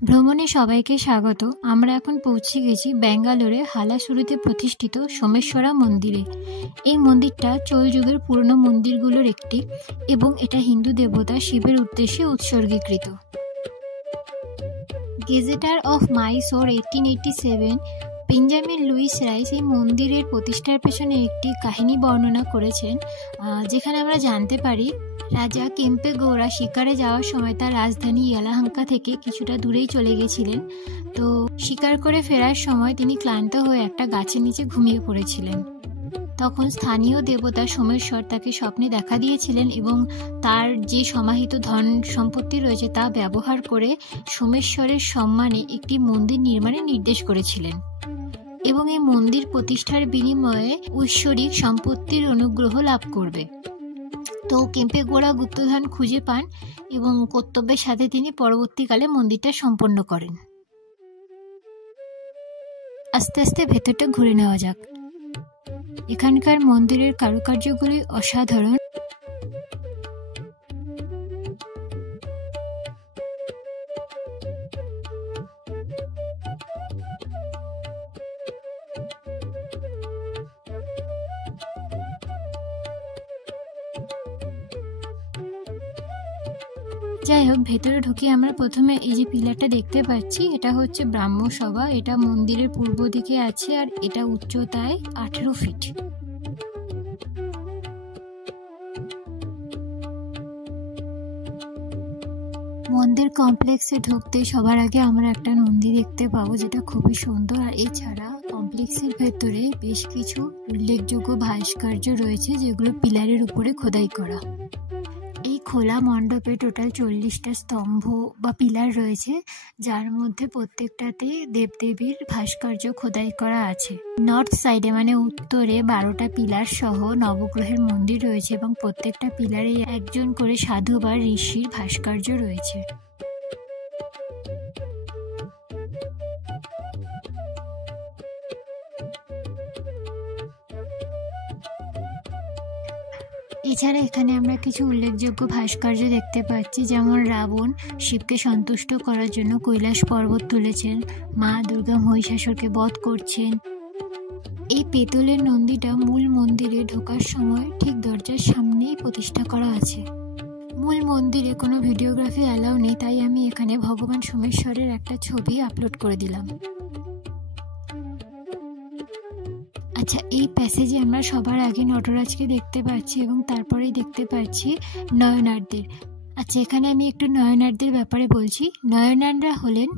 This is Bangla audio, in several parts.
ভ্রমণে সবাইকে স্বাগত। আমরা এখন পৌঁছে গেছি ব্যাঙ্গালোরে হালাসুরিতে প্রতিষ্ঠিত সোমেশ্বরা মন্দিরে। এই মন্দিরটা চোল যুগের পুরনো মন্দিরগুলোর একটি এবং এটা হিন্দু দেবতা শিবের উদ্দেশ্যে উৎসর্গীকৃত। Gazetteer of Mysore 1887 Benjamin Lewis Rice এই মন্দিরের প্রতিষ্ঠার পেছনে একটি কাহিনী বর্ণনা করেছেন, যেখানে আমরা জানতে পারি রাজা কেম্পেগৌড়া শিকারে যাওয়ার সময় তার রাজধানী ইয়ালাহাঙ্কা থেকে কিছুটা দূরেই চলে গেছিলেন। তো শিকার করে ফেরার সময় তিনি ক্লান্ত হয়ে একটা গাছের নিচে ঘুমিয়ে পড়েছিলেন। তখন স্থানীয় দেবতা সোমেশ্বর তাকে স্বপ্নে দেখা দিয়েছিলেন এবং তার যে সমাহিত ধন সম্পত্তি রয়েছে তা ব্যবহার করে সোমেশ্বরের সম্মানে একটি মন্দির নির্মাণের নির্দেশ করেছিলেন এবং এই মন্দির প্রতিষ্ঠার বিনিময়ে ঐশ্বরিক সম্পত্তির অনুগ্রহ লাভ করবে। তো কেম্পেগৌড়া গুপ্তধন খুঁজে পান এবং কর্তব্যের সাথে তিনি পরবর্তীকালে মন্দিরটা সম্পন্ন করেন। আস্তে আস্তে ভেতরটা ঘুরে নেওয়া যাক। এখানকার মন্দিরের কারুকার্যগুলি অসাধারণ। যাই হোক, ভেতরে ঢুকে আমরা প্রথমে এই যে পিলারটা দেখতে পাচ্ছি, এটা হচ্ছে ব্রাহ্মসভা। এটা মন্দিরের পূর্ব দিকে আছে আর এটা উচ্চতায় 18 ফিট। মন্দির কমপ্লেক্সে ঢুকতে সবার আগে আমরা একটা নন্দী দেখতে পাবো, যেটা খুবই সুন্দর। আর এছাড়া কমপ্লেক্সের ভেতরে বেশ কিছু উল্লেখযোগ্য ভাস্কর্য রয়েছে, যেগুলো পিলারের উপরে খোদাই করা। এই খোলা মণ্ডপে টোটাল 40টা স্তম্ভ বা পিলার রয়েছে, যার মধ্যে প্রত্যেকটাতে দেবদেবীর ভাস্কর্য খোদাই করা আছে। নর্থ সাইডে মানে উত্তরে 12টা পিলার সহ নবগ্রহের মন্দির রয়েছে এবং প্রত্যেকটা পিলারে একজন করে সাধু বা ঋষির ভাস্কর্য রয়েছে। এছাড়া এখানে আমরা কিছু উল্লেখযোগ্য ভাস্কর্য দেখতে পাচ্ছি, যেমন রাবণ শিবকে সন্তুষ্ট করার জন্য কৈলাস পর্বত তুলেছেন, মা দুর্গা মহিষাসুরকে বধ করছেন। এই পেতলের নন্দীটা মূল মন্দিরে ঢোকার সময় ঠিক দরজার সামনেই প্রতিষ্ঠা করা আছে। মূল মন্দিরে কোনো ভিডিওগ্রাফি অ্যালাউ নেই, তাই আমি এখানে ভগবান সোমেশ্বরের একটা ছবি আপলোড করে দিলাম। আচ্ছা, এই প্যাসেজে আমরা সবার আগে নটরাজকে দেখতে পাচ্ছি এবং তারপরেই দেখতে পাচ্ছি নয়নারদের। আচ্ছা, এখানে আমি একটু নয়নারদের ব্যাপারে বলছি। নয়নাররা হলেন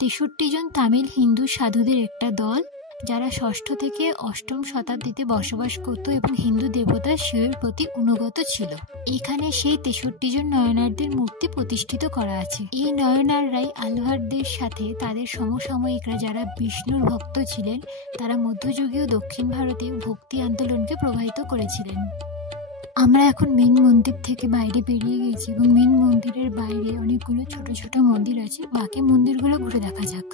63 জন তামিল হিন্দু সাধুদের একটা দল, যারা 6ষ্ঠ থেকে 8ম শতাব্দীতে বসবাস করত এবং হিন্দু দেবতা শিবের প্রতি অনুগত ছিল। এখানে সেই 63 জন নয়নারদের মূর্তি প্রতিষ্ঠিত করা আছে। এই নয়নাররাই আলভারদের সাথে তাদের সমসাময়িকরা যারা বিষ্ণুর ভক্ত ছিলেন, তারা মধ্যযুগীয় দক্ষিণ ভারতে ভক্তি আন্দোলনকে প্রভাবিত করেছিলেন। আমরা এখন মেন মন্দির থেকে বাইরে বেরিয়ে গেছি এবং মেন মন্দিরের বাইরে অনেকগুলো ছোট ছোট মন্দির আছে। বাকি মন্দিরগুলো ঘুরে দেখা যাক।